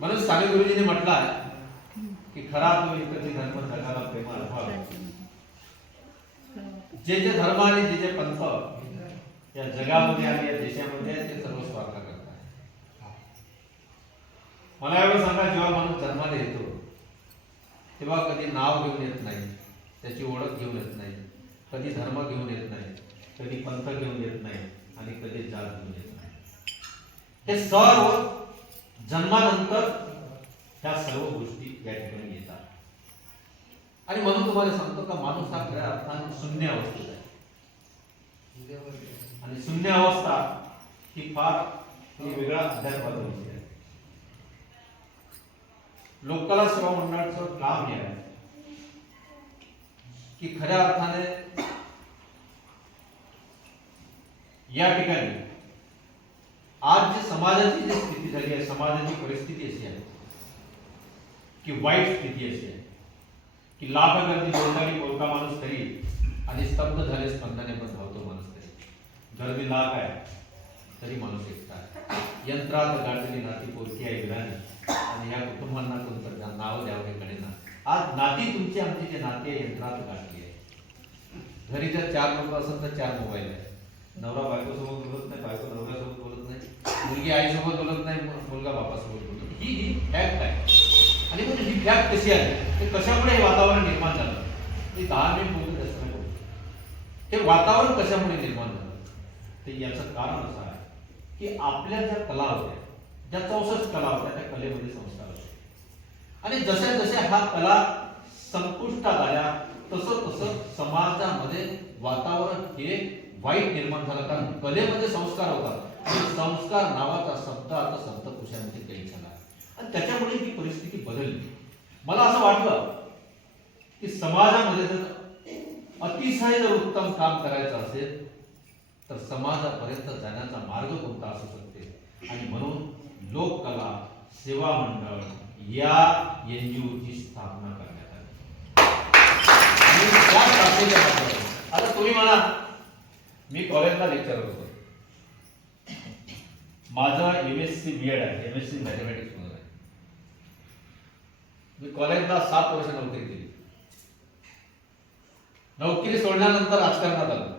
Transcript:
म्हणून स्वामी गुरुजींनी म्हटलं आहे की खरा तो एकच धर्म जगाला प्रेम अभाव. जे जे धर्म आणि जे जे पंथ या जगामध्ये आणि या देशामध्ये ते सर्व स्वार्थ करतात. मला एवढं सांगा, जेव्हा माणूस जन्माला येतो तेव्हा कधी नाव घेऊन येत नाही, त्याची ओळख घेऊन येत नाही, कधी धर्म घेऊन येत नाही, कधी पंथ घेऊन येत नाही आणि कधी जात घेऊन येत नाही. हे सर्व जन्मानंतर त्या सर्व गोष्टी या ठिकाणी येतात. आणि म्हणून तुम्हाला सांगतो का माणूस हा खऱ्या अर्थाने शून्य अवस्थेत आहे. आणि शून्य अवस्था ही फार वेगळा अध्यात्माचा विषय आहे. लोककला सेवा मंडळाचं काम हे आहे की खऱ्या अर्थाने या ठिकाणी आज जी समाजाची जी स्थिती झाली आहे, समाजाची परिस्थिती अशी आहे की वाईट स्थिती अशी आहे की लाख गर्दी बोलताना बोलता माणूस तरी आणि स्तब्ध झाले स्पंदने पण धावतो माणूस तरी. गर्दी लाख आहे तरी माणूस एकटा आहे. यंत्रात गाठलेली नाती पोरकी आहे विराणी आणि या कुटुंबांना कोणतं नाव द्यावं हे कळेना. आज नाती तुमची आमची जे नाती आहे यंत्रात गाठली आहे. घरी जर 4 लोक असेल तर 4 मोबाईल आहे. नवरा बायकोसोबत बोलत नाही, बायको नवऱ्यासोबत बोलत नाही, मुलगी आईसोबत बोलत नाही, मुलगा बापासोबत बोलतो. ही फॅक्ट आहे. आणि म्हणजे ही फॅक्ट कशी आहे, ते कशामुळे हे वातावरण निर्माण झालं. मी 10 मिनिट बोलतो जास्त नाही बोलतो. हे वातावरण कशामुळे निर्माण झालं ते याचं कारण असं आहे की आपल्या ज्या कला होत्या, ज्या 64 कला होत्या, त्या कलेमध्ये संस्कार होते. आणि जशा जशा हा कला संपुष्टात आल्या तसं तसं समाजामध्ये वातावरण हे वाईट निर्माण झालं. कारण कलेमध्ये संस्कार होतात आणि संस्कार नावाचा शब्द आता संतपुरुषांमध्ये काही झाला आणि त्याच्यामुळे ही परिस्थिती बदलली. मला असं वाटलं की समाजामध्ये जर अतिशय जर उत्तम काम करायचं असेल तर समाजापर्यंत जाण्याचा मार्ग कोणता असू शकते. आणि म्हणून लोककला सेवा मंडळ या एनजीओची स्थापना करण्यात आली. आता तुम्ही म्हणा, मी कॉलेजला लेक्चर होतो, माझा MSc BEd आहे, MSc मॅथमॅटिक्स मध्ये आहे. मी कॉलेजला 7 वर्ष नोकरी केली. नोकरी सोडल्यानंतर राजकारणात आलो.